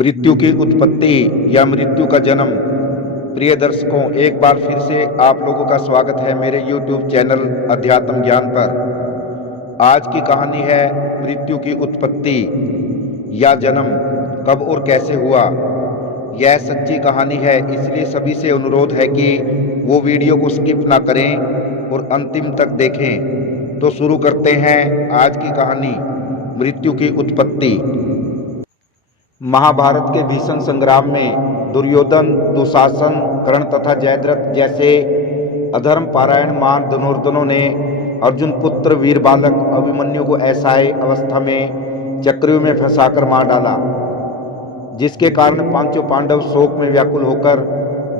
मृत्यु की उत्पत्ति या मृत्यु का जन्म। प्रिय दर्शकों, एक बार फिर से आप लोगों का स्वागत है मेरे YouTube चैनल अध्यात्म ज्ञान पर। आज की कहानी है मृत्यु की उत्पत्ति या जन्म, कब और कैसे हुआ। यह सच्ची कहानी है, इसलिए सभी से अनुरोध है कि वो वीडियो को स्किप ना करें और अंतिम तक देखें। तो शुरू करते हैं आज की कहानी, मृत्यु की उत्पत्ति। महाभारत के भीषण संग्राम में दुर्योधन, दुशासन, कर्ण तथा जयद्रथ जैसे अधर्म पारायण महान धनुर्धरों ने अर्जुन पुत्र वीर बालक अभिमन्यु को ऐसाई अवस्था में चक्रव्यूह में फंसाकर मार डाला, जिसके कारण पांचों पांडव शोक में व्याकुल होकर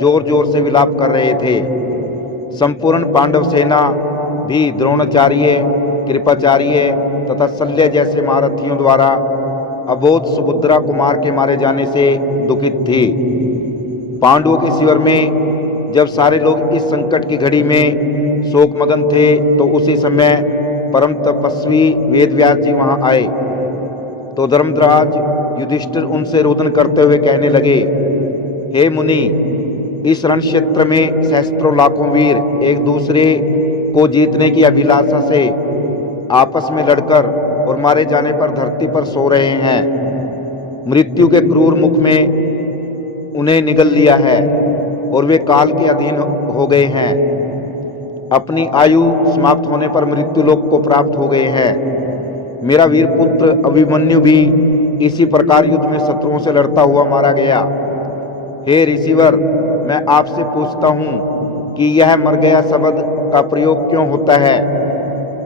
जोर जोर से विलाप कर रहे थे। संपूर्ण पांडव सेना भी द्रोणाचार्य, कृपाचार्य तथा शल्य जैसे महारथियों द्वारा अबोध सुभद्रा कुमार के मारे जाने से दुखित थी। पांडवों के शिविर में जब सारे लोग इस संकट की घड़ी में शोकमग्न थे, तो उसी समय परम तपस्वी वेदव्यास जी वहां आए। तो धर्मराज युधिष्ठिर उनसे रुदन करते हुए कहने लगे, हे मुनि, इस रण क्षेत्र में सहस्त्रों लाखों वीर एक दूसरे को जीतने की अभिलाषा से आपस में लड़कर और मारे जाने पर धरती पर सो रहे हैं। मृत्यु के क्रूर मुख में उन्हें निगल लिया है और वे काल के अधीन हो गए हैं। अपनी आयु समाप्त होने पर मृत्यु लोक को प्राप्त हो गए हैं। मेरा वीर पुत्र अभिमन्यु भी इसी प्रकार युद्ध में शत्रुओं से लड़ता हुआ मारा गया। हे ऋषिवर, मैं आपसे पूछता हूँ कि यह मर गया शब्द का प्रयोग क्यों होता है?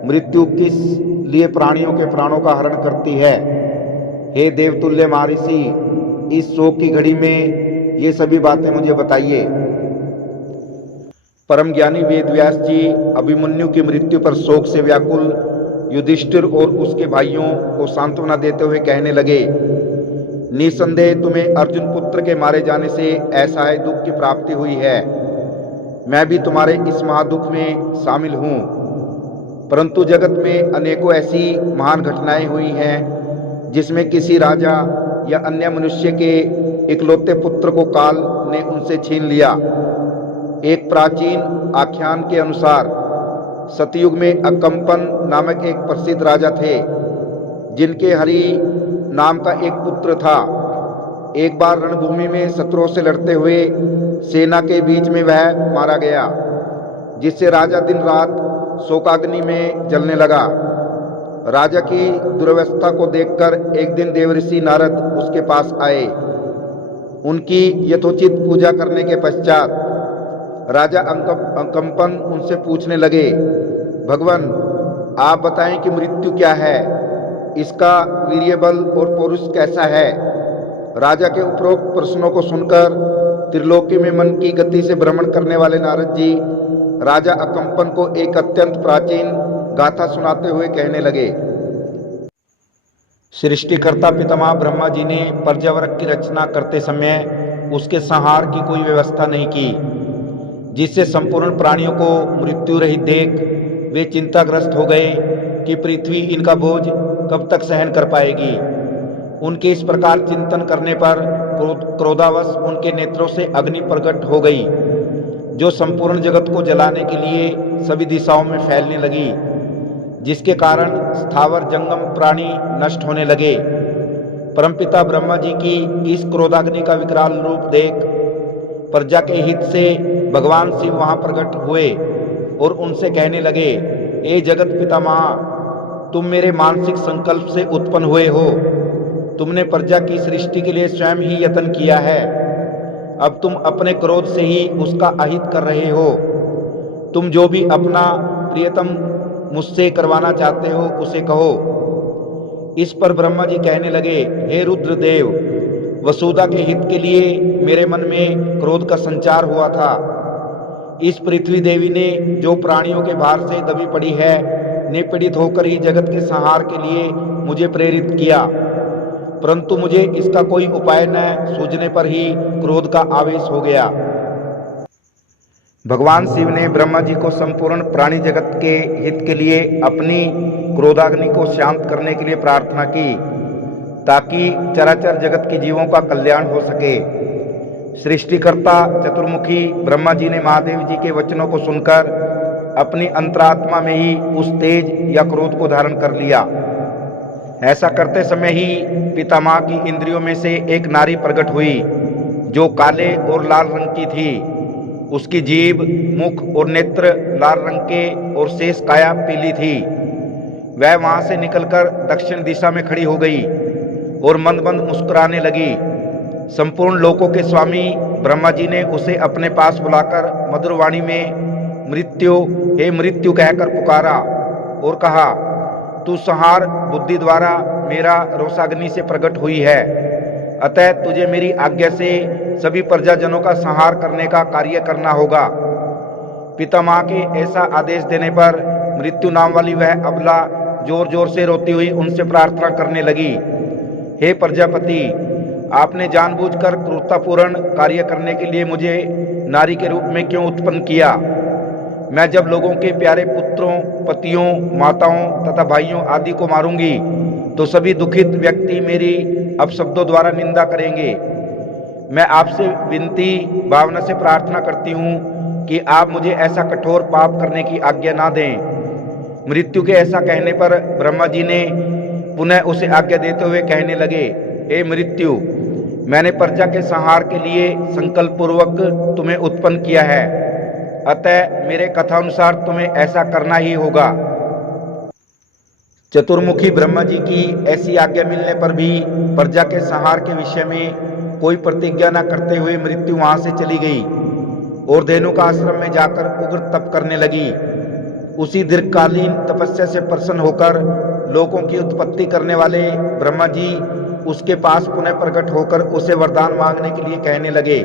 मृत्यु किस लिए प्राणियों के प्राणों का हरण करती है? हे देवतुल्य महर्षि, इस शोक की घड़ी में ये सभी बातें मुझे बताइए। परम ज्ञानी वेदव्यास जी अभिमन्यु की मृत्यु पर शोक से व्याकुल युधिष्ठिर और उसके भाइयों को सांत्वना देते हुए कहने लगे, निसंदेह तुम्हें अर्जुन पुत्र के मारे जाने से ऐसा है दुख की प्राप्ति हुई है। मैं भी तुम्हारे इस महादुख में शामिल हूँ, परंतु जगत में अनेकों ऐसी महान घटनाएं हुई हैं जिसमें किसी राजा या अन्य मनुष्य के इकलौते पुत्र को काल ने उनसे छीन लिया। एक प्राचीन आख्यान के अनुसार सतयुग में अकंपन नामक एक प्रसिद्ध राजा थे, जिनके हरि नाम का एक पुत्र था। एक बार रणभूमि में शत्रुओं से लड़ते हुए सेना के बीच में वह मारा गया, जिससे राजा दिन रात शोकाग्नि में जलने लगा। राजा की दुर्व्यवस्था को देखकर एक दिन देवऋषि नारद उसके पास आए। उनकी यथोचित पूजा करने के पश्चात राजा अकंपन उनसे पूछने लगे, भगवान, आप बताएं कि मृत्यु क्या है, इसका वीर्यबल और पौरुष कैसा है? राजा के उपरोक्त प्रश्नों को सुनकर त्रिलोकी में मन की गति से भ्रमण करने वाले नारद जी राजा अकंपन को एक अत्यंत प्राचीन गाथा सुनाते हुए कहने लगे। सृष्टिकर्ता पितामह ब्रह्मा जी ने प्रजावर्ग की रचना करते समय उसके संहार की कोई व्यवस्था नहीं की, जिससे संपूर्ण प्राणियों को मृत्यु रहित देख वे चिंताग्रस्त हो गए कि पृथ्वी इनका बोझ कब तक सहन कर पाएगी। उनके इस प्रकार चिंतन करने पर क्रोधावश उनके नेत्रों से अग्नि प्रकट हो गई, जो संपूर्ण जगत को जलाने के लिए सभी दिशाओं में फैलने लगी, जिसके कारण स्थावर जंगम प्राणी नष्ट होने लगे। परमपिता ब्रह्मा जी की इस क्रोधाग्नि का विकराल रूप देख प्रजा के हित से भगवान शिव वहां प्रकट हुए और उनसे कहने लगे, ए जगत पितामह, तुम मेरे मानसिक संकल्प से उत्पन्न हुए हो। तुमने प्रजा की सृष्टि के लिए स्वयं ही यत्न किया है। अब तुम अपने क्रोध से ही उसका अहित कर रहे हो। तुम जो भी अपना प्रियतम मुझसे करवाना चाहते हो उसे कहो। इस पर ब्रह्मा जी कहने लगे, हे रुद्रदेव, वसुधा के हित के लिए मेरे मन में क्रोध का संचार हुआ था। इस पृथ्वी देवी ने जो प्राणियों के भार से दबी पड़ी है, ने पीड़ित होकर ही जगत के संहार के लिए मुझे प्रेरित किया, परंतु मुझे इसका कोई उपाय न सूझने पर ही क्रोध का आवेश हो गया। भगवान शिव ने ब्रह्मा जी को संपूर्ण प्राणी जगत के हित के लिए अपनी क्रोधाग्नि को शांत करने के लिए प्रार्थना की। ताकि चराचर जगत के जीवों का कल्याण हो सके। सृष्टिकर्ता चतुर्मुखी ब्रह्मा जी ने महादेव जी के वचनों को सुनकर अपनी अंतरात्मा में ही उस तेज या क्रोध को धारण कर लिया। ऐसा करते समय ही पितामह की इंद्रियों में से एक नारी प्रकट हुई जो काले और लाल रंग की थी। उसकी जीभ, मुख और नेत्र लाल रंग के और शेष काया पीली थी। वह वहां से निकलकर दक्षिण दिशा में खड़ी हो गई और मंद मंद मुस्कुराने लगी। संपूर्ण लोकों के स्वामी ब्रह्मा जी ने उसे अपने पास बुलाकर मधुर वाणी में मृत्यु, हे मृत्यु कहकर पुकारा और कहा, तू संहार बुद्धि द्वारा मेरा रोषाग्नि से प्रकट हुई है, अतः तुझे मेरी आज्ञा से सभी प्रजाजनों का संहार करने का कार्य करना होगा। पितामह के ऐसा आदेश देने पर मृत्यु नाम वाली वह अबला जोर जोर से रोती हुई उनसे प्रार्थना करने लगी, हे प्रजापति, आपने जानबूझकर क्रूरतापूर्ण कार्य करने के लिए मुझे नारी के रूप में क्यों उत्पन्न किया? मैं जब लोगों के प्यारे पुत्रों, पतियों, माताओं तथा भाइयों आदि को मारूंगी तो सभी दुखित व्यक्ति मेरी अपशब्दों द्वारा निंदा करेंगे। मैं आपसे विनती भावना से प्रार्थना करती हूँ कि आप मुझे ऐसा कठोर पाप करने की आज्ञा ना दें। मृत्यु के ऐसा कहने पर ब्रह्मा जी ने पुनः उसे आज्ञा देते हुए कहने लगे, हे मृत्यु, मैंने प्रजा के संहार के लिए संकल्प पूर्वक तुम्हें उत्पन्न किया है, अतः मेरे कथानुसार तुम्हें ऐसा करना ही होगा। चतुर्मुखी ब्रह्मा जी की ऐसी आज्ञा मिलने पर भी प्रजा के संहार के विषय में कोई प्रतिज्ञा न करते हुए मृत्यु वहां से चली गई और धेनुका आश्रम में जाकर उग्र तप करने लगी। उसी दीर्घकालीन तपस्या से प्रसन्न होकर लोगों की उत्पत्ति करने वाले ब्रह्मा जी उसके पास पुनः प्रकट होकर उसे वरदान मांगने के लिए कहने लगे।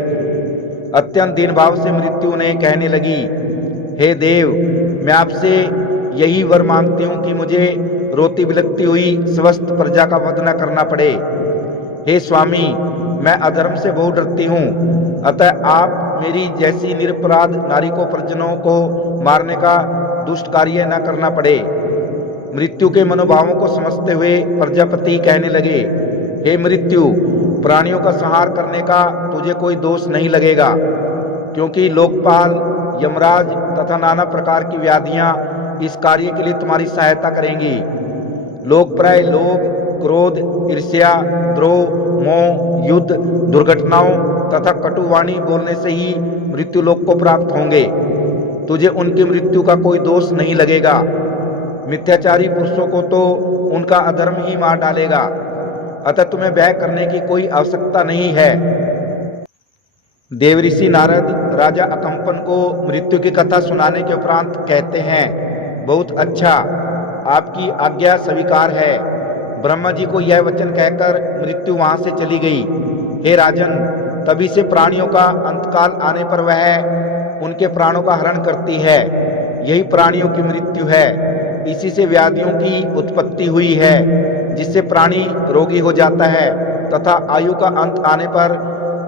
अत्यंत दीन भाव से मृत्यु ने कहने लगी, हे देव, मैं आपसे यही वर मांगती हूँ कि मुझे रोती बिलखती हुई स्वस्थ प्रजा का वध न करना पड़े। हे स्वामी, मैं अधर्म से बहुत डरती हूँ, अतः आप मेरी जैसी निरपराध नारी को परिजनों को मारने का दुष्ट कार्य न करना पड़े। मृत्यु के मनोभावों को समझते हुए प्रजापति कहने लगे, हे मृत्यु, प्राणियों का संहार करने का तुझे कोई दोष नहीं लगेगा, क्योंकि लोकपाल, यमराज तथा नाना प्रकार की व्याधियां इस कार्य के लिए तुम्हारी सहायता करेंगी। लोक प्राय लोभ, क्रोध, ईर्ष्या, द्रोह, मोह, युद्ध, दुर्घटनाओं तथा कटुवाणी बोलने से ही मृत्यु लोक को प्राप्त होंगे। तुझे उनकी मृत्यु का कोई दोष नहीं लगेगा। मिथ्याचारी पुरुषों को तो उनका अधर्म ही मार डालेगा, अतः तुम्हें भय करने की कोई आवश्यकता नहीं है। देवऋषि नारद राजा अकंपन को मृत्यु की कथा सुनाने के उपरांत कहते हैं, बहुत अच्छा, आपकी आज्ञा स्वीकार है। ब्रह्मा जी को यह वचन कहकर मृत्यु वहां से चली गई। हे राजन, तभी से प्राणियों का अंतकाल आने पर वह उनके प्राणों का हरण करती है। यही प्राणियों की मृत्यु है। इसी से व्याधियों की उत्पत्ति हुई है, जिससे प्राणी रोगी हो जाता है तथा आयु का अंत आने पर,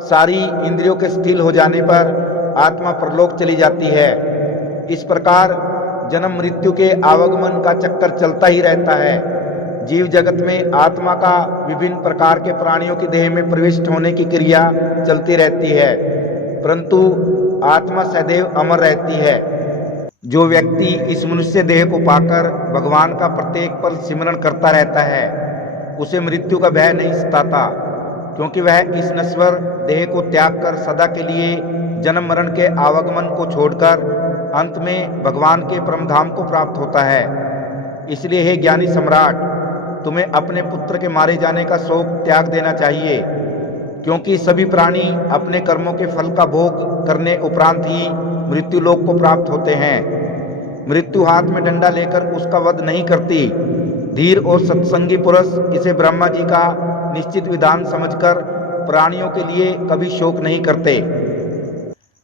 सारी इंद्रियों के शिथिल हो जाने पर आत्मा परलोक चली जाती है। इस प्रकार जन्म मृत्यु के आवागमन का चक्कर चलता ही रहता है। जीव जगत में आत्मा का विभिन्न प्रकार के प्राणियों की देह में प्रविष्ट होने की क्रिया चलती रहती है, परंतु आत्मा सदैव अमर रहती है। जो व्यक्ति इस मनुष्य देह को पाकर भगवान का प्रत्येक पल सिमरण करता रहता है, उसे मृत्यु का भय नहीं सताता, क्योंकि वह इस नश्वर देह को त्याग कर सदा के लिए जन्म मरण के आवागमन को छोड़कर अंत में भगवान के परमधाम को प्राप्त होता है। इसलिए हे ज्ञानी सम्राट, तुम्हें अपने पुत्र के मारे जाने का शोक त्याग देना चाहिए, क्योंकि सभी प्राणी अपने कर्मों के फल का भोग करने उपरांत ही मृत्यु लोक को प्राप्त होते हैं। मृत्यु हाथ में डंडा लेकर उसका वध नहीं करती। धीर और सत्संगी पुरुष इसे ब्रह्मा जी का निश्चित विधान समझकर प्राणियों के लिए कभी शोक नहीं करते।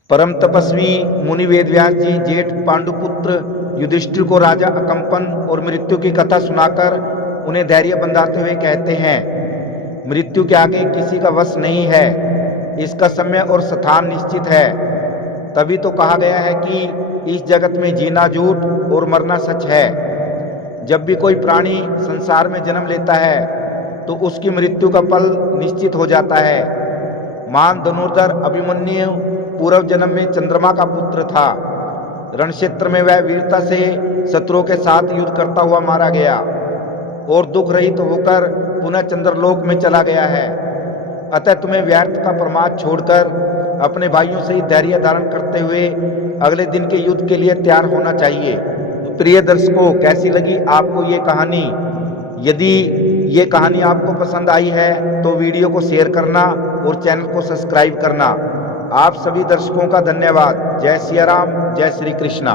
परम तपस्वी मुनि वेदव्यास जी जेठ पांडुपुत्र युधिष्ठिर को राजा अकंपन और मृत्यु की कथा सुनाकर उन्हें धैर्य बंधाते हुए कहते हैं, मृत्यु के आगे किसी का वश नहीं है, इसका समय और स्थान निश्चित है। तभी तो कहा गया है कि इस जगत में जीना झूठ और मरना सच है। जब भी कोई प्राणी संसार में जन्म लेता है तो उसकी मृत्यु का फल निश्चित हो जाता है। महान धनुर्धर अभिमन्यु पूर्व जन्म में चंद्रमा का पुत्र था। रण क्षेत्र में वह वीरता से शत्रुओं के साथ युद्ध करता हुआ मारा गया और दुख रहित होकर पुनः चंद्रलोक में चला गया है। अतः तुम्हें व्यर्थ का प्रमाद छोड़कर अपने भाइयों से ही धैर्य धारण करते हुए अगले दिन के युद्ध के लिए तैयार होना चाहिए। प्रिय दर्शकों, कैसी लगी आपको ये कहानी? यदि ये कहानी आपको पसंद आई है तो वीडियो को शेयर करना और चैनल को सब्सक्राइब करना। आप सभी दर्शकों का धन्यवाद। जय सिया राम, जय श्री कृष्णा।